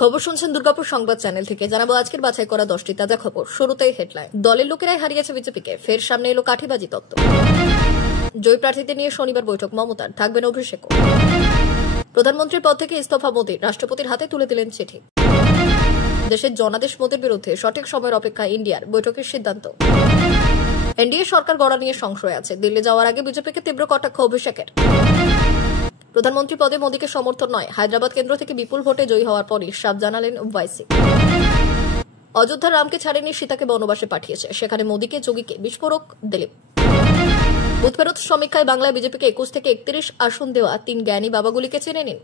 খবর শুনছেন দুর্গাপুর সংবাদ চ্যানেল থেকে। জানাবো আজকের বাছাই করা 10টি তাজা খবর। শুরুতেই হেডলাইন। দলের লোকেরাই হারিয়েছে বিজেপিকে, ফের সামনে এলো কাঠিবাজি তত্ত্ব। জয়ী প্রার্থীদের নিয়ে শনিবার বৈঠক মমতার, থাকবেন অভিষেকও। প্রধানমন্ত্রীর পদ থেকে ইস্তফা মোদীর, রাষ্ট্রপতির হাতে তুলে দিলেন চিঠি। দেশের জনাদেশ মোদীর বিরুদ্ধে সঠিক সময়ের অপেক্ষা ইন্ডিয়ার, বৈঠকের সিদ্ধান্ত। এনডিএ সরকার গড়া নিয়ে সংশয় আছে, দিল্লি যাওয়ার আগে বিজেপিকে তীব্র কটাক্ষ অভিষেকের। প্রধানমন্ত্রী পদে মোদীকে সমর্থন নয়, হায়দ্রাবাদ কেন্দ্র থেকে বিপুল ভোটে জয়ী হওয়ার পরই সাফ জানালেন ওয়াইসি। অযোধ্যার রামকে ছাড়েনি, সীতাকে বনবাসে পাঠিয়েছে, সেখানে মোদীকে যোগীকে বিস্ফোরক দিলীপ। বুথ ফেরত সমীক্ষায় বাংলায় বিজেপিকে 21 থেকে 31 আসন দেওয়া 3 জ্ঞানী বাবাগুলিকে চেনে নিন।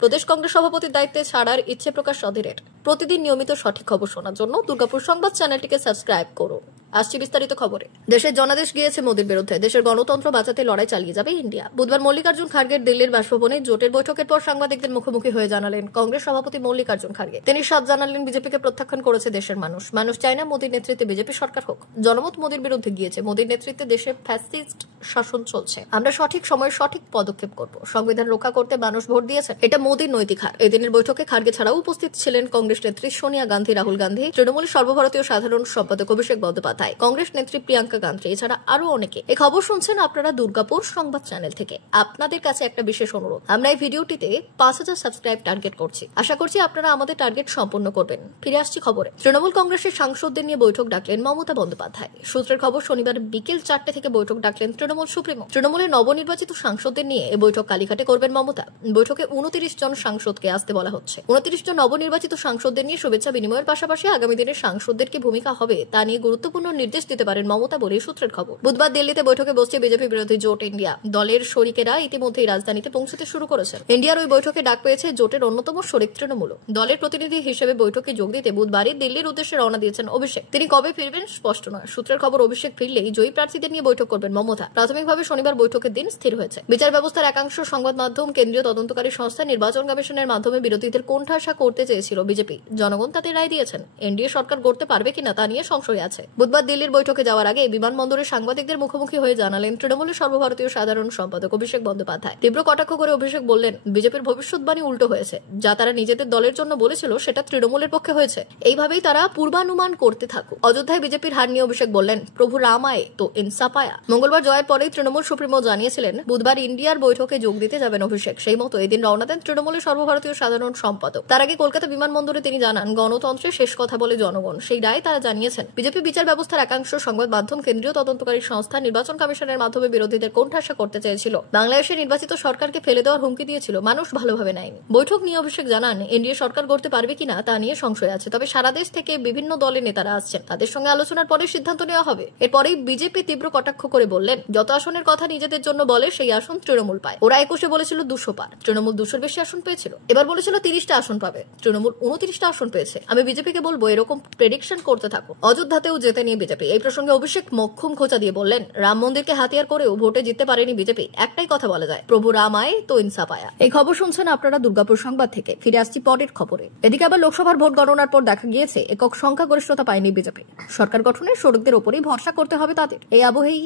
প্রদেশ কংগ্রেস সভাপতির দায়িত্বে ছাড়ার ইচ্ছে প্রকাশ অধীরের। প্রতিদিন নিয়মিত সঠিক খবর শোনার জন্য দুর্গাপুর সংবাদ চ্যানেলটিকে সাবস্ক্রাইব করুন। আসছি বিস্তারিত খবরে। দেশের জনাদেশ গিয়েছে মোদীর বিরুদ্ধে, দেশের গণতন্ত্র বাঁচাতে লড়াই চালিয়ে যাবে ইন্ডিয়া। বুধবার মল্লিকার্জুন খার্গের দিল্লির বাসভবনে জোটের বৈঠকের পর সাংবাদিকদের মুখোমুখি হয়ে জানালেন কংগ্রেস সভাপতি মল্লিকার্জুন খার্গে। তিনি সাফ জানালেন, বিজেপিকে প্রত্যাখ্যান করেছে দেশের মানুষ। মানুষ চায় না মোদীর নেতৃত্বে বিজেপি সরকার হোক। জনমত মোদীর বিরুদ্ধে গিয়েছে, মোদীর নেতৃত্বে দেশে ফ্যাসিস্ট শাসন চলছে। আমরা সঠিক সময়ে সঠিক পদক্ষেপ করব। সংবিধান রক্ষা করতে মানুষ ভোট দিয়েছেন, এটা মোদীর নৈতিক হার। এদিনের বৈঠকে খার্গে ছাড়াও উপস্থিত ছিলেন কংগ্রেস নেত্রী সোনিয়া গান্ধী, রাহুল গান্ধী, তৃণমূল সর্বভারতীয় সাধারণ সম্পাদক অভিষেক বন্দ্যোপাধ্যায়, কংগ্রেস নেত্রী প্রিয়াঙ্কা গান্ধী, এছাড়া আরো অনেকে। এই খবর শুনছেন আপনারা দুর্গাপুর সংবাদ চ্যানেল থেকে। আপনাদের কাছে একটা বিশেষ অনুরোধ, আমরা এই ভিডিওটিতে 5000 সাবস্ক্রাইব টার্গেট করছি। আশা করছি আপনারা আমাদের টার্গেট সম্পন্ন করবেন। ফিরে আসছি খবরে। তৃণমূল কংগ্রেসের সাংসদদের নিয়ে বৈঠক ডাকলেন মমতা বন্দ্যোপাধ্যায়। সূত্রের খবর, শনিবার বিকেল 4টে থেকে বৈঠক ডাকলেন তৃণমূল সুপ্রিমো। তৃণমূলের নবনির্বাচিত সাংসদদের নিয়ে এই বৈঠক কালীঘাটে করবেন মমতা। বৈঠকে 29 জন সাংসদকে আসতে বলা হচ্ছে। 29 জন নবনির্বাচিত সাংসদদের নিয়ে শুভেচ্ছা বিনিময়ের পাশাপাশি আগামী দিনের সাংসদদের কি ভূমিকা হবে তা নিয়ে গুরুত্বপূর্ণ নির্দেশ দিতে পারেন মমতা বলে সূত্রের খবর। বুধবার দিল্লিতে বৈঠকে বসছে বিজেপি বিরোধী জোট ইন্ডিয়া। দলের শরিকেরা ইতিমধ্যেই রাজধানীতে পৌঁছতে শুরু করেছেন। ইন্ডিয়ার ওই বৈঠকে ডাক পেয়েছে জোটের অন্যতম শরিক তৃণমূল। দলের প্রতিনিধি হিসেবে বৈঠকে যোগ দিতে বুধবারই দিল্লির উদ্দেশ্যে রওনা দিয়েছেন অভিষেক। তিনি কবে ফিরবেন স্পষ্ট নয়। সূত্রের খবর, অভিষেক ফিরলেই জয়ী প্রার্থীদের নিয়ে বৈঠক করবেন মমতা। প্রাথমিকভাবে শনিবার বৈঠকের দিন স্থির হয়েছে। বিচার ব্যবস্থার একাংশ, সংবাদ মাধ্যম, কেন্দ্রীয় তদন্তকারী সংস্থা, নির্বাচন কমিশনের মাধ্যমে বিরোধীদের কোণঠাসা করতে চেয়েছিল বিজেপি। জনগণ তাতে রায় দিয়েছেন। এনডিএ সরকার গড়তে পারবে কিনা তা নিয়ে সংশয় আছে। বুধবার দিল্লির বৈঠকে যাওয়ার আগে বিমানবন্দরে সাংবাদিকদের মুখোমুখি হয়ে জানালেন তৃণমূলের সর্বভারতীয় সাধারণ সম্পাদক অভিষেক বন্দ্যোপাধ্যায়। তীব্র কটাক্ষ করে অভিষেক বললেন, বিজেপির ভবিষ্যৎবাণী উল্টো হয়েছে। যা তারা নিজেদের দলের জন্য বলেছিল সেটা তৃণমূলের পক্ষে হয়েছে। এইভাবেই তারা পূর্বানুমান করতে থাকুক। অযোধ্যায় বিজেপির হার নিয়ে অভিষেক বললেন, প্রভু রাম আয়ে তো ইনসাফ আয়া। মঙ্গলবার জয়ের পরেই তৃণমূল সুপ্রিমো জানিয়েছিলেন বুধবার ইন্ডিয়ার বৈঠকে যোগ দিতে যাবেন অভিষেক। সেই মতো এদিন রওনা দেন তৃণমূলের সর্বভারতীয় সাধারণ সম্পাদক। তার আগে কলকাতা বিমানবন্দরে তিনি জানান, গণতন্ত্রের শেষ কথা বলে জনগণ। সেই রায় তারা জানিয়েছেন। বিজেপি বিচার ব্যবস্থার একাংশ, সংবাদ মাধ্যম, কেন্দ্রীয় তদন্তকারী সংস্থা, নির্বাচন কমিশনের মাধ্যমে বিরোধীদের কোণঠাসা করতে চেয়েছিল। বাংলাদেশে নির্বাচিত সরকারকে ফেলে দেওয়ার হুমকি দিয়েছিল। মানুষ ভালোভাবে নেয়নি। বৈঠক নিয়ে অভিষেক জানান, এনডিএ সরকার গড়তে পারবে কিনা তা নিয়ে সংশয় আছে। তবে সারা দেশ থেকে বিভিন্ন দলের নেতারা আসছেন। তাদের সঙ্গে আলোচনার পরে সিদ্ধান্ত নেওয়া হবে। এরপরেই বিজেপি তীব্র কটাক্ষ করে বললেন, যত আসনের কথা নিজেদের জন্য বলে সেই আসন তৃণমূল পায়। ওরা 21-এ বলেছিল 200 পার, তৃণমূল 200-র বেশি আসন পেয়েছিল। এবার বলেছিল 30টা আসন পাবে, তৃণমূল 29টা আসন পেয়েছে। আমি বিজেপিকে বলবো, এরকম প্রেডিকশন করতে থাকো। অযোধ্যাতেও জেতে নিয়ে বিজেপি। এই প্রসঙ্গে অভিষেক মক্ষম খোঁচা দিয়ে বললেন, রাম মন্দিরকে হাতিয়ার করেও ভোটে জিততে পারেনি বিজেপি। একটাই কথা বলা যায়, প্রভু রাম আয়ে তো ইনসাফ আয়া। এই খবর শুনছেন আপনারা দুর্গাপুর সংবাদ থেকে। ফিরে আসছি পরের খবরে। এদিকে আবার লোকসভার ভোট গণনার পর দেখা গিয়েছে একক সংখ্যাগরিষ্ঠতা পায়নি বিজেপি। সরকার গঠনের শরিকদের উপরেই ভরসা করতে হবে তাদের। এই আবহেই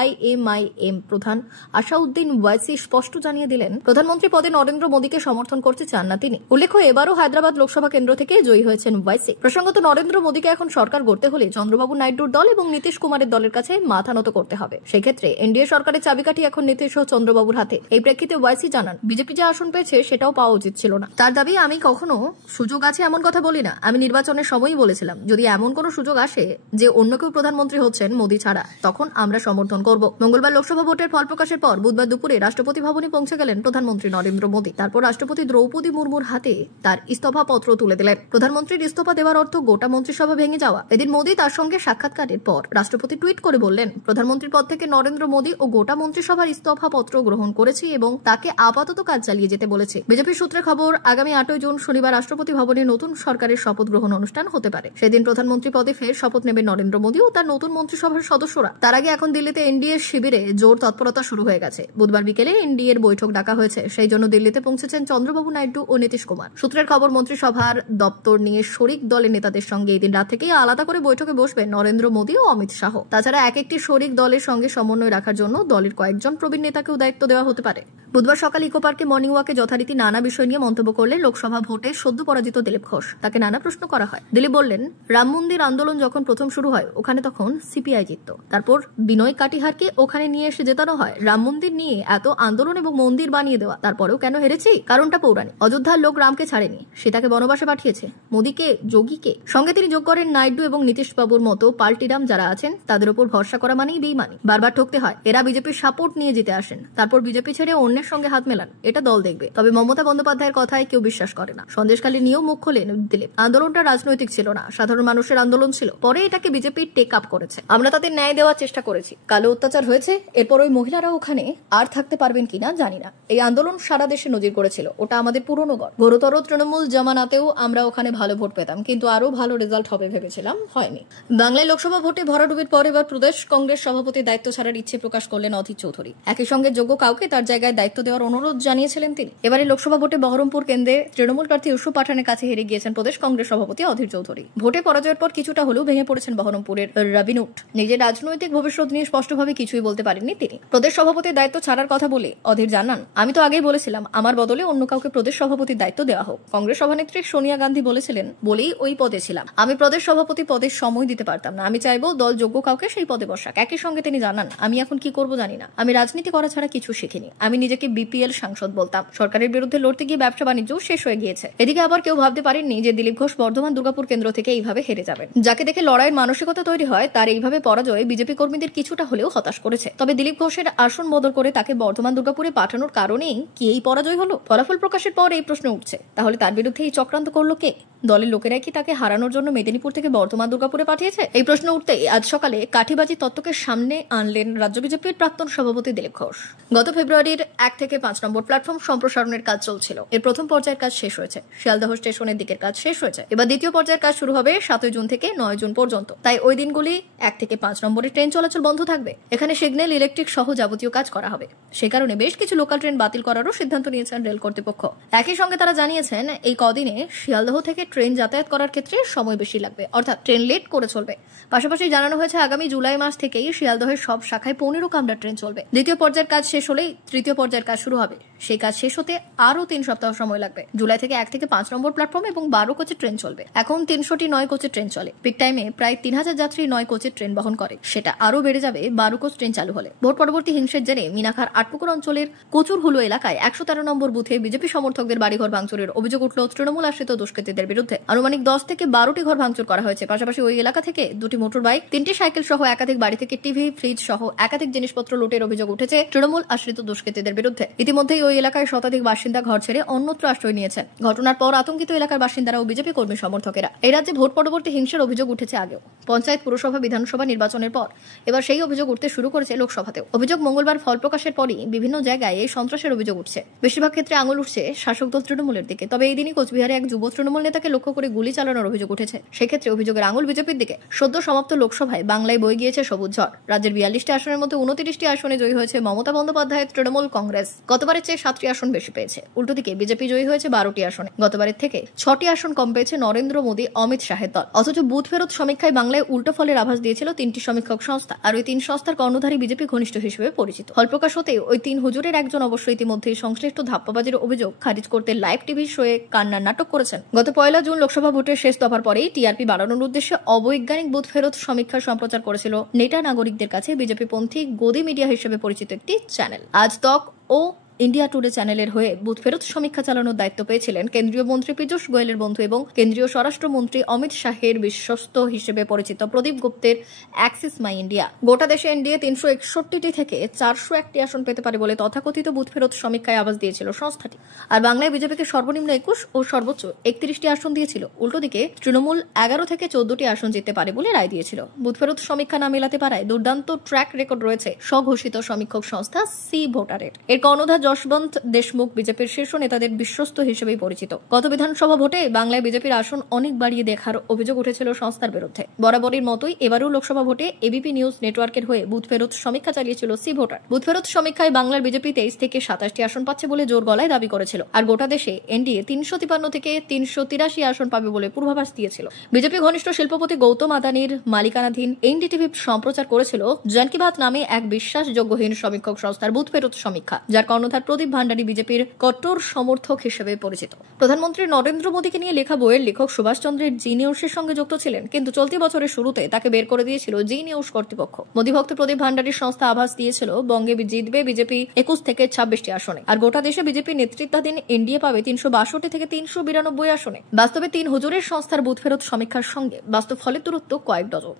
AIMIM প্রধান আসাউদ্দিন ওয়াইসি স্পষ্ট জানিয়ে দিলেন, প্রধানমন্ত্রী পদে নরেন্দ্র মোদীকে সমর্থন করতে চান না তিনি। উল্লেখ্য, এবারও হায়দ্রাবাদ লোকসভা কেন্দ্র থেকে জয়ী হয়েছেন ওয়াইসি। প্রসঙ্গত, নরেন্দ্র মোদীকে এখন সরকার গড়তে হলে চন্দ্রবাবু নাইডুর দল এবং নীতিশ কুমারের দলের কাছে মাথা নত করতে হবে। সেক্ষেত্রে এনডিএ সরকারের চাবিকাঠি এখন নীতিশ ও চন্দ্রবাবুর হাতে। এই প্রেক্ষিতে ওয়াইসি জানান, বিজেপি যে আসন পেয়েছে সেটাও পাওয়া উচিত ছিল না। তার দাবি, আমি কখনো সুযোগ আছে এমন কথা বলি না। আমি নির্বাচনের সময়ই বলেছিলাম, যদি এমন কোন সুযোগ আসে যে অন্য কেউ প্রধানমন্ত্রী হচ্ছেন মোদী ছাড়া, তখন আমরা সমর্থন করব। মঙ্গলবার লোকসভা ভোটের ফল প্রকাশের পর বুধবার দুপুরে রাষ্ট্রপতি ভবনে পৌঁছে গেলেন প্রধানমন্ত্রী নরেন্দ্র মোদী। তারপর রাষ্ট্রপতি দ্রৌপদী মুর্মুর হাতে তার ইস্তফা পত্র তুলে দিলেন। প্রধানমন্ত্রীর ইস্তফা দেওয়ার অর্থ গোটা মন্ত্রিসভা ভেঙে যাওয়া। এদিন মোদী তার সঙ্গে সাক্ষাৎকারের পর রাষ্ট্রপতি টুইট করে বললেন, প্রধানমন্ত্রীর পদ থেকে নরেন্দ্র মোদী ও গোটা মন্ত্রিসভার ইস্তফা পত্র গ্রহণ করেছি এবং তাকে আপাতত কাজ চালিয়ে যেতে বলেছে। বিজেপির সূত্রে খবর, আগামী 8 জুন শনিবার রাষ্ট্রপতি ভবনে নতুন সরকারের শপথ গ্রহণ অনুষ্ঠান হতে পারে। সেদিন প্রধানমন্ত্রী পদে ফের শপথ নেবেন নরেন্দ্র মোদী ও তার নতুন মন্ত্রিসভার সদস্যরা। তার আগে এখন দিল্লিতে এনডিএ শিবিরে জোর তৎপরতা শুরু হয়ে গেছে। বুধবার বিকেলে এনডিএর বৈঠক ডাকা হয়েছে। সেই জন্য দিল্লিতে পৌঁছেছেন চন্দ্রবাবু নাইডু ও নীতিশ কুমার। সূত্রের খবর, মন্ত্রিসভার দপ্তর নিয়ে শরিক দলের নেতাদের সঙ্গে এদিন রাত থেকেই আলাদা করে বৈঠকে বসবেন নরেন্দ্র মোদী ও অমিত শাহ। তাছাড়া এক একটি শরিক দলের সঙ্গে সমন্বয় রাখার জন্য দলের কয়েকজন প্রবীণ নেতাকেও দায়িত্ব দেওয়া হতে পারে। বুধবার সকালে ইকো পার্কে মর্নিং ওয়াকে যথারীতি নানা বিষয় নিয়ে মন্তব্য করলেন লোকসভা ভোটে সদ্য পরাজিত দিলীপ ঘোষ। তাকে নানা প্রশ্ন করা হয়। দিলীপ বললেন, রাম মন্দির আন্দোলন যখন প্রথম শুরু হয় ওখানে তখন সিপিআই জিতত, তারপর বিনয় কাটিহারকে ওখানে নিয়ে এসে জেতানো হয়। রাম মন্দির নিয়ে এত আন্দোলন এবং মন্দির বানিয়ে দেওয়া, তারপরেও কেন হেরেছি? কারণটা পৌরাণিক। অযোধ্যার লোক রামকে ছাড়েনি, সীতাকে বনবাসে পাঠিয়েছে। মোদীকে, যোগীকে। সঙ্গে তিনি যোগ করেন নাইডু এবং নীতিশ বাবুর মতো পাল্টিরাম যারা আছেন তাদের উপর ভরসা করা মানেই বেইমানি। বারবার ঠকতে হয়। এরা বিজেপির সাপোর্ট নিয়ে জিতে আসেন, তারপর বিজেপি ছেড়ে অন্যের সঙ্গে হাত মেলান। এটা দল দেখবে। তবে মমতা বন্দ্যোপাধ্যায়ের কথায় কেউ বিশ্বাস করে না। সন্দেশখালী নিয়েও মুখ খোলেন দিলীপ। আন্দোলনটা রাজনৈতিক ছিল না, সাধারণ মানুষের আন্দোলন ছিল। পরে এটাকে বিজেপি টেক আপ করেছে। আমরা তাদের ন্যায় দেওয়ার চেষ্টা করেছি। কালো অত্যাচার হয়েছে, এরপর ওই মহিলারা ওখানে আর থাকতে পারবেন কিনা জানি না। এই আন্দোলন সারা দেশে নজির করেছিল। ওটা আমাদের পুরনো গড়। ঘোরতর তৃণমূল জামানাতেও আমরা ওখানে ভালো ভোট পেতাম, কিন্তু আরো ভালো রেজাল্ট হবে ভেবেছিলাম, হয়নি। বাংলায় লোকসভা ভোটে ভরাডুবির পর এবার প্রদেশ কংগ্রেস সভাপতির দায়িত্ব ছাড়ার ইচ্ছে প্রকাশ করলেন অধীর চৌধুরী। একই সঙ্গে যোগ্য কাউকে তার জায়গায় দায়িত্ব দেওয়ার অনুরোধ জানিয়েছিলেন তিনি। এবারে লোকসভা ভোটে বহরমপুর কেন্দ্রে তৃণমূল প্রার্থী ইউসুফ পাঠানের কাছে হেরে গিয়েছেন প্রদেশ কংগ্রেস সভাপতি অধীর চৌধুরী। ভোটে পরাজয়ের পর কিছুটা হলেও ভেঙে পড়েছেন বহরমপুরের রবিনুট। নিজের রাজনৈতিক ভবিষ্যৎ নিয়ে স্পষ্টভাবে কিছুই বলতে পারেননি তিনি। প্রদেশ সভাপতির দায়িত্ব ছাড়ার কথা বলে অধীর জানান, আমি তো আগেই বলেছিলাম আমার বদলে অন্য কাউকে প্রদেশ সভাপতির দায়িত্ব দেওয়া হোক। কংগ্রেস সভানেত্রী সোনিয়া গান্ধী বলেছিলেন বলেই ওই পদে ছিলাম। আমি প্রদেশ সভাপতি পদের সময় দিতে পারতাম না। আমি চাইবো দল যোগ্য কাউকে সেই পদে বসাক। একই সঙ্গে তিনি জানান, আমি এখন কি করব জানি না। আমি রাজনীতি করা ছাড়া কিছু শিখিনি। আমি নিজেকে বিপিএল সাংসদ বলতাম। সরকারের বিরুদ্ধে লড়তে গিয়ে ব্যবসা বাণিজ্য শেষ হয়ে গিয়েছে। এদিকে আবার কেউ ভাবতে পারেননি যে দিলীপ ঘোষ বর্ধমান দুর্গাপুর কেন্দ্র থেকে এইভাবে হেরে যাবেন। যাকে দেখে লড়াইয়ের মানসিকতা তৈরি হয় তার এইভাবে পরাজয় বিজেপি কর্মীদের কিছুটা হলেও হতাশ করেছে। তবে দিলীপ ঘোষের আসন বদল করে তাকে বর্ধমান দুর্গাপুরে পাঠানোর কারণেই কি এই পরাজয় হলো? ফলাফল প্রকাশের পর এই প্রশ্ন উঠছে, তাহলে তার বিরুদ্ধে এই চক্রান্ত করলো কে? দলের লোকেরাই কি তাকে হারানোর জন্য মেদিনীপুর থেকে বর্ধমান দুর্গাপুরে পাঠিয়েছে? এই প্রশ্ন উঠতেই আজ সকালে কাঠিবাজি তত্ত্বকে সামনে আনলেন রাজ্য বিজেপির প্রাক্তন সভাপতি দিলীপ ঘোষ। গত ফেব্রুয়ারির 1 থেকে 5 নম্বর প্ল্যাটফর্ম সম্প্রসারণের কাজ চলছিল। এর প্রথম পর্যায়ের কাজ শেষ হয়েছে। শিয়ালদহ স্টেশনের দিকের কাজ শেষ হয়েছে। এবার দ্বিতীয় পর্যায়ের কাজ শুরু হবে 7 জুন থেকে 9 জুন পর্যন্ত। তাই ওই দিনগুলি 1 থেকে 5 নম্বরের ট্রেন চলাচল বন্ধ থাকবে। এখানে সিগন্যাল, ইলেকট্রিক সহ যাবতীয় কাজ করা হবে। সেই কারণে বেশ কিছু লোকাল ট্রেন বাতিল করারও সিদ্ধান্ত নিয়েছেন রেল কর্তৃপক্ষ। একই সঙ্গে তারা জানিয়েছেন এই কদিনে শিয়ালদহ থেকে ট্রেন যাতায়াত করার ক্ষেত্রে সময় বেশি লাগবে, অর্থাৎ ট্রেন লেট করে চলবে। পাশাপাশি জানানো হয়েছে আগামী জুলাই মাস থেকেই শিয়ালদহের সব শাখায় 15 কামরা ট্রেন চলবে। দ্বিতীয় পর্যায়ের কাজ শেষ হলেই তৃতীয় পর্যায়ের কাজ শুরু হবে। সেই কাজ শেষ হতে আরো 3 সপ্তাহ সময় লাগবে। জুলাই থেকে 1 থেকে 5 নম্বর প্ল্যাটফর্ম এবং 12 কোচের ট্রেন চলবে। এখন 300টি 9 কোচের ট্রেন চলে। পিক টাইমে প্রায় 3000 যাত্রী 9 কোচের ট্রেন বহন করে। সেটা আরো বেড়ে যাবে 12 কোচ ট্রেন চালু হলে। ভোট পরবর্তী হিংসের জেরে মিনাখার আটপুকুর অঞ্চলের কচুরহুলু এলাকায় 113 নম্বর বুথে বিজেপি সমর্থকদের বাড়িঘর ভাঙচুরের অভিযোগ উঠল তৃণমূল আশ্রিত দুষ্কৃতীদের বিরুদ্ধে। আনুমানিক 10 থেকে 12টি ঘর ভাঙচুর করা হয়েছে। পাশাপাশি ওই এলাকা থেকে 2টি মোটর বাইক, 3টি সাইকেল সহ একাধিক বাড়ি থেকে টিভি, ফ্রিজ সহ একাধিক জিনিসপত্র লুটের অভিযোগ উঠেছে তৃণমূল আশ্রিত দুষ্কৃতীদের বিরুদ্ধে। ইতিমধ্যেই ওই এলাকায় শতাধিক বাসিন্দা ঘর ছেড়ে অন্যত্র আশ্রয় নিয়েছেন। ঘটনার পর আতঙ্কিত এলাকার বাসিন্দারা ও বিজেপি কর্মী সমর্থকেরা। এই রাজ্যে ভোট পরবর্তী হিংসার অভিযোগ উঠেছে আগেও। পঞ্চায়েত, পুরসভা, বিধানসভা নির্বাচনের পর এবার সেই অভিযোগ উঠতে শুরু করেছে লোকসভাতেও। অভিযোগ মঙ্গলবার ফল প্রকাশের পরই বিভিন্ন জায়গায় এই সন্ত্রাসের অভিযোগ উঠছে। বেশিরভাগ ক্ষেত্রে আঙুল উঠছে শাসক দল তৃণমূলের দিকে। তবে এই দিনই কোচবিহারে এক যুব তৃণমূল নেতাকে লক্ষ্য করে গুলি চালানোর অভিযোগ উঠেছে। সেক্ষেত্রে অভিযোগের আঙুল বিজেপির দিকে। সদ্য সমাপ্ত লোকসভায় বাংলায় বয়ে গিয়েছে সবুজ ঝড়। রাজ্যের 42টি আসনের মধ্যে 29টি আসনে জয়ী হয়েছে মমতা বন্দ্যোপাধ্যায়ের তৃণমূল কংগ্রেস। গতবারের চেয়ে 7টি আসন বেশি পেয়েছে। উল্টো দিকে বিজেপি জয়ী হয়েছে 12টি আসনে। গতবারের থেকে 6টি আসন কম পেয়েছে নরেন্দ্র মোদী, অমিত শাহের দল। অথচ বুথ ফেরত সমীক্ষায় বাংলায় উল্টো ফলের আভাস দিয়েছিল 3টি সমীক্ষক সংস্থা। আর ওই 3 সংস্থার কর্ণধারী বিজেপি ঘনিষ্ঠ হিসেবে পরিচিত। ফল প্রকাশ হতে ওই 3 হুজুরের একজন অবশ্য ইতিমধ্যেই সংশ্লিষ্ট ধাপ্পাবাজির অভিযোগ খারিজ করতে লাইভ টিভি শোয়ে কান্নার নাটক করেছেন। গত 1 জুন লোকসভা ভোটের শেষ দফার পরেই টিআরপি বাড়ানোর উদ্দেশ্যে অবৈজ্ঞানিক বুথ ফেরত সমীক্ষার সম্প্রচার করেছিল নেটা নাগরিকদের কাছে বিজেপি পন্থী গদি মিডিয়া হিসেবে পরিচিত একটি চ্যানেল। আজ তক ও ইন্ডিয়া টুডে চ্যানেলের হয়ে বুথ ফেরত সমীক্ষা চালানোর দায়িত্ব পেয়েছিলেন কেন্দ্রীয় মন্ত্রী পীযূষ গোয়েলের বন্ধু এবং কেন্দ্রীয় স্বরাষ্ট্রমন্ত্রী অমিত শাহের বিশ্বস্ত হিসেবে পরিচিত প্রদীপ গুপ্তের অ্যাক্সিস মাই ইন্ডিয়া। গোটা দেশে এনডিএ 361টি থেকে 401টি আসন পেতে পারে বলে তথাকথিত বুথ ফেরত সমীক্ষায় আভাস দিয়েছিল সংস্থাটি। আর বাংলায় বিজেপিকে সর্বনিম্ন 21 ও সর্বোচ্চ 31টি আসন দিয়েছিল। উল্টো দিকে তৃণমূল 11 থেকে 14টি আসন জিততে পারে বলে রায় দিয়েছিল। বুথ ফেরত সমীক্ষা না মেলাতে পারায় দুর্দান্ত ট্র্যাক রেকর্ড রয়েছে স্বঘোষিত সমীক্ষক সংস্থা সি ভোটারের। এর কর্ণধার যশবন্ত দেশমুখ বিজেপির শীর্ষ নেতাদের বিশ্বস্ত হিসেবেই পরিচিত। গত বিধানসভা ভোটে বাংলায় বিজেপির আসন অনেক বাড়িয়ে দেখার অভিযোগ উঠেছিল সংস্থার বিরুদ্ধে। বরাবরের মতোই এবারও লোকসভা ভোটে এবিপি নিউজ নেটওয়ার্কের হয়ে বুথ ফেরত সমীক্ষা চালিয়েছিল সি ভোটার। বুথ ফেরত সমীক্ষায় বাংলার বিজেপি 23 থেকে 27টি আসন পাচ্ছে বলে জোর গলায় দাবি করেছিল, আর গোটা দেশে এনডিএ 353 থেকে 383 আসন পাবে বলে পূর্বাভাস দিয়েছিল। বিজেপি ঘনিষ্ঠ শিল্পপতি গৌতম আদানির মালিকানাধীন এনডিটিভি সম্প্রচার করেছিল জন কি বাত নামে এক বিশ্বাসযোগ্যহীন সমীক্ষক সংস্থার বুথ ফেরত সমীক্ষা, যার কর্ণধার প্রদীপ ভান্ডারী বিজেপির কট্টর সমর্থক হিসেবে পরিচিত। প্রধানমন্ত্রী নরেন্দ্র মোদীকে নিয়ে লেখা বইয়ের লেখক সুভাষ চন্দ্রের জি নিউজের সঙ্গে যুক্ত ছিলেন, কিন্তু চলতি বছরের শুরুতে তাকে বের করে দিয়েছিল জি নিউজ কর্তৃপক্ষ। মোদী ভক্ত প্রদীপ ভান্ডারীর সংস্থা আভাস দিয়েছিল বঙ্গে জিতবে বিজেপি 21 থেকে 26টি আসনে, আর গোটা দেশে বিজেপি নেতৃত্বাধীন এনডিএ পাবে 362 থেকে 392 আসনে। বাস্তবে 3 হুজুরের সংস্থার বুথ ফেরত সমীক্ষার সঙ্গে বাস্তব ফলের দূরত্ব কয়েক ডজন।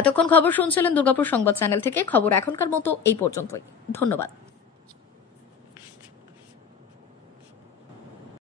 এতক্ষণ খবর শুনছিলেন দুর্গাপুর সংবাদ চ্যানেল থেকে। খবর এখনকার মতো এই পর্যন্তই। ধন্যবাদ।